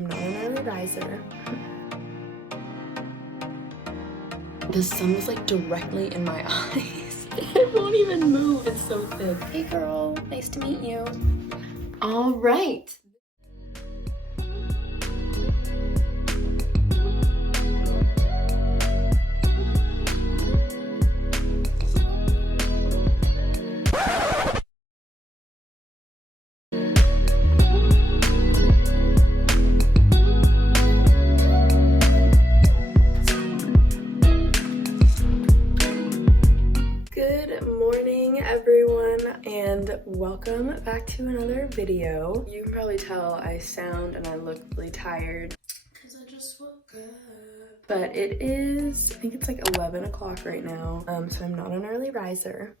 I'm not an early riser. The sun was like directly in my eyes. It won't even move, it's so thick. Hey girl, nice to meet you. All right. And welcome back to another video. You can probably tell I sound and I look really tired because I just woke up. But it is, I think it's like 11 o'clock right now, so I'm not an early riser.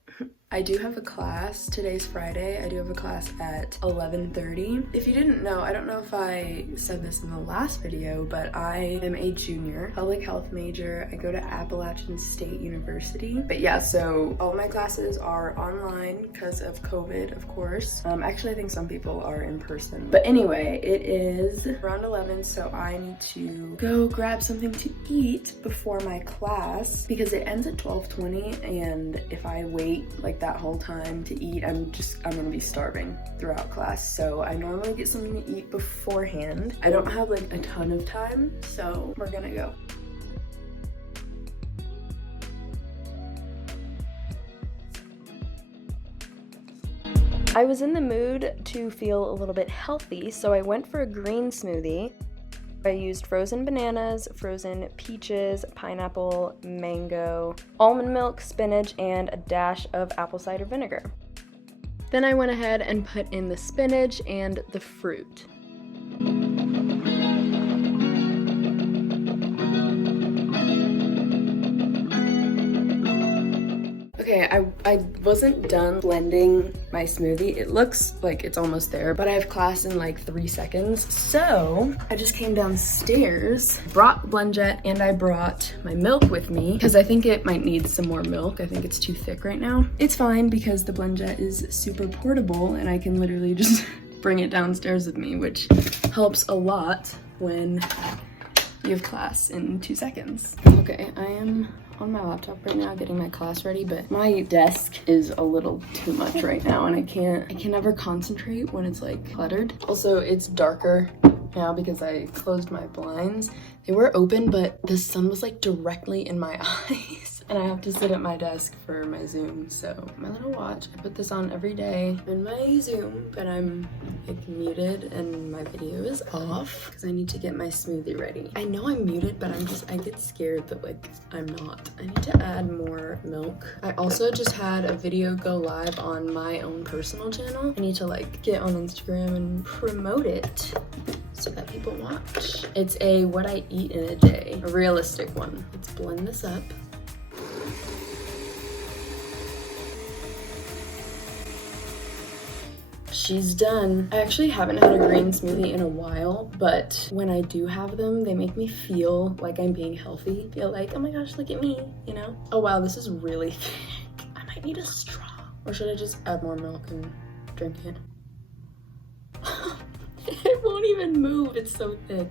I do have a class. Today's Friday. I do have a class at 11:30. If you didn't know, I don't know if I said this in the last video, but I am a junior public health major. I go to Appalachian State University. But yeah, so all my classes are online because of COVID, of course. Actually, I think some people are in person. But anyway, it is around 11, so I need to go grab something to eat before my class because it ends at 12:20, and if I wait like that whole time to eat, I'm gonna be starving throughout class. So I normally get something to eat beforehand. I don't have like a ton of time, so we're gonna go. I was in the mood to feel a little bit healthy, so I went for a green smoothie. I used frozen bananas, frozen peaches, pineapple, mango, almond milk, spinach, and a dash of apple cider vinegar. Then I went ahead and put in the spinach and the fruit. Okay, I wasn't done blending my smoothie. It looks like it's almost there, but I have class in like 3 seconds. So I just came downstairs, brought BlendJet, and I brought my milk with me because I think it might need some more milk. I think it's too thick right now. It's fine because the BlendJet is super portable and I can literally just bring it downstairs with me, which helps a lot when you have class in 2 seconds. Okay, I am on my laptop right now getting my class ready, but my desk is a little too much right now and I can never concentrate when it's like cluttered. Also, it's darker now because I closed my blinds. They were open, but the sun was like directly in my eyes. And I have to sit at my desk for my Zoom. So my little watch, I put this on every day in my Zoom, but I'm like muted and my video is off because I need to get my smoothie ready. I know I'm muted, but I get scared that like I'm not. I need to add more milk. I also just had a video go live on my own personal channel. I need to like get on Instagram and promote it so that people watch. It's a what I eat in a day, a realistic one. Let's blend this up. She's done. I actually haven't had a green smoothie in a while, but when I do have them, they make me feel like I'm being healthy. Feel like, oh my gosh, look at me, you know? Oh wow, this is really thick. I might need a straw. Or should I just add more milk and drink it? It won't even move, it's so thick.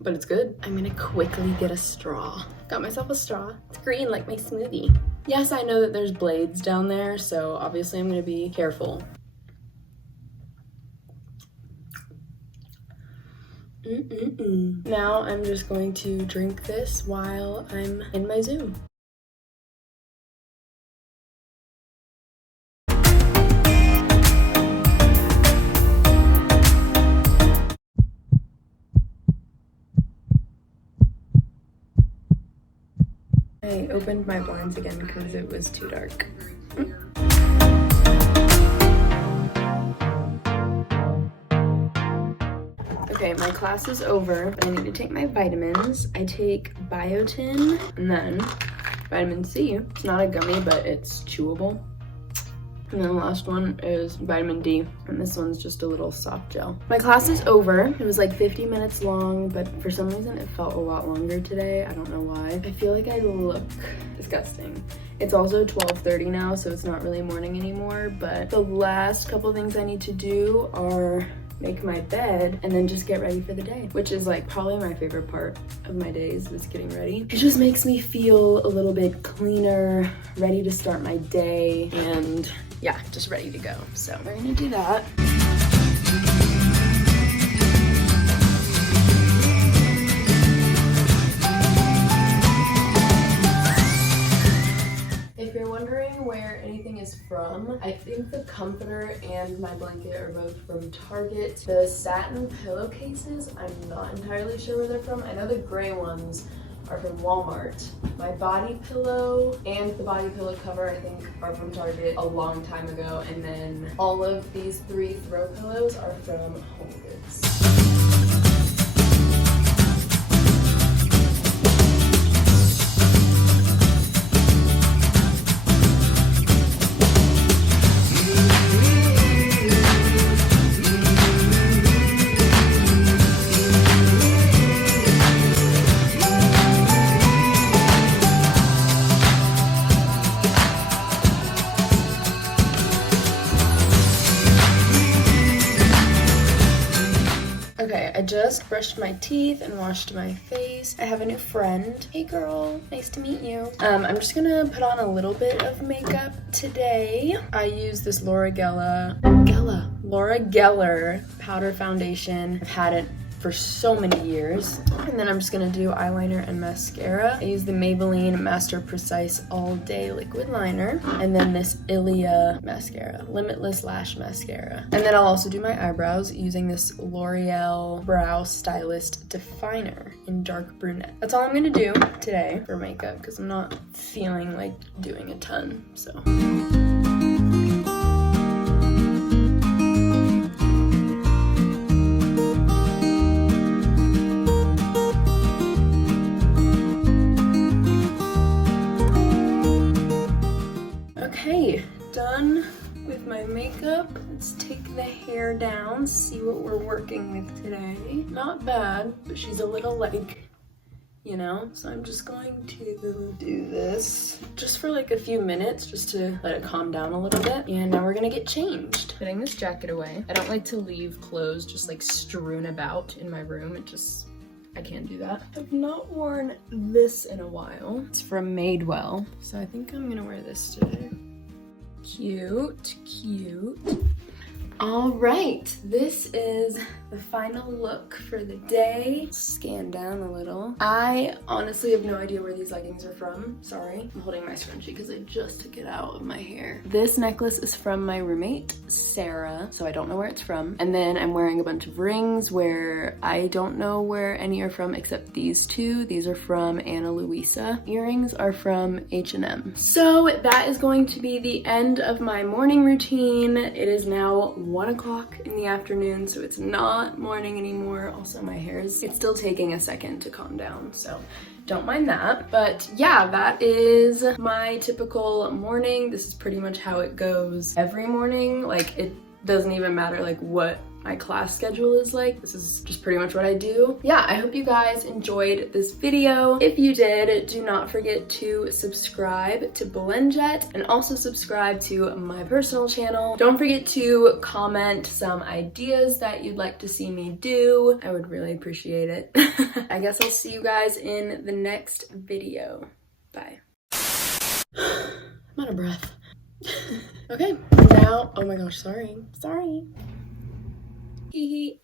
But it's good. I'm gonna quickly get a straw. Got myself a straw. It's green like my smoothie. Yes, I know that there's blades down there, so obviously I'm gonna be careful. Now I'm just going to drink this while I'm in my Zoom. I opened my blinds again because it was too dark. Okay, my class is over, but I need to take my vitamins. I take biotin and then vitamin C. It's not a gummy, but it's chewable. And then the last one is vitamin D, and this one's just a little soft gel. My class is over. It was like 50 minutes long, but for some reason it felt a lot longer today. I don't know why. I feel like I look disgusting. It's also 12:30 now, so it's not really morning anymore, but the last couple things I need to do are make my bed and then just get ready for the day, which is like probably my favorite part of my days is getting ready. It just makes me feel a little bit cleaner, ready to start my day, and yeah, just ready to go. So we're gonna do that. If you're wondering where anything is from, I think the comforter and my blanket are both from Target. The satin pillowcases, I'm not entirely sure where they're from. I know the gray ones are from Walmart. My body pillow and the body pillow cover, I think, are from Target a long time ago. And then all of these 3 throw pillows are from Home Goods. Okay, I just brushed my teeth and washed my face. I have a new friend. Hey girl, nice to meet you. I'm just gonna put on a little bit of makeup today. I use this Laura Geller powder foundation. I've had it for so many years. And then I'm just gonna do eyeliner and mascara. I use the Maybelline Master Precise All Day Liquid Liner, and then this Ilia mascara, Limitless Lash Mascara. And then I'll also do my eyebrows using this L'Oreal Brow Stylist Definer in dark brunette. That's all I'm gonna do today for makeup because I'm not feeling like doing a ton, so. Okay, done with my makeup. Let's take the hair down, see what we're working with today. Not bad, but she's a little like, you know, so I'm just going to do this just for like a few minutes just to let it calm down a little bit. And now we're gonna get changed. Putting this jacket away. I don't like to leave clothes just like strewn about in my room. I can't do that. I've not worn this in a while. It's from Madewell, so I think I'm gonna wear this today. Cute, cute. All right, this is the final look for the day. Scan down a little. I honestly have no idea where these leggings are from. Sorry. I'm holding my scrunchie because I just took it out of my hair. This necklace is from my roommate, Sarah, so I don't know where it's from. And then I'm wearing a bunch of rings where I don't know where any are from except these 2. These are from Ana Luisa. Earrings are from H&M. So that is going to be the end of my morning routine. It is now 1 o'clock in the afternoon, so it's not morning anymore. Also, my hair it's still taking a second to calm down, so don't mind that. But yeah, that is my typical morning. This is pretty much how it goes every morning. Like, it doesn't even matter like what my class schedule is like. This is just pretty much what I do. Yeah, I hope you guys enjoyed this video. If you did, do not forget to subscribe to BlendJet and also subscribe to my personal channel. Don't forget to comment some ideas that you'd like to see me do. I would really appreciate it. I guess I'll see you guys in the next video. Bye. I'm out of breath. Okay, now, oh my gosh, sorry. Hee hee.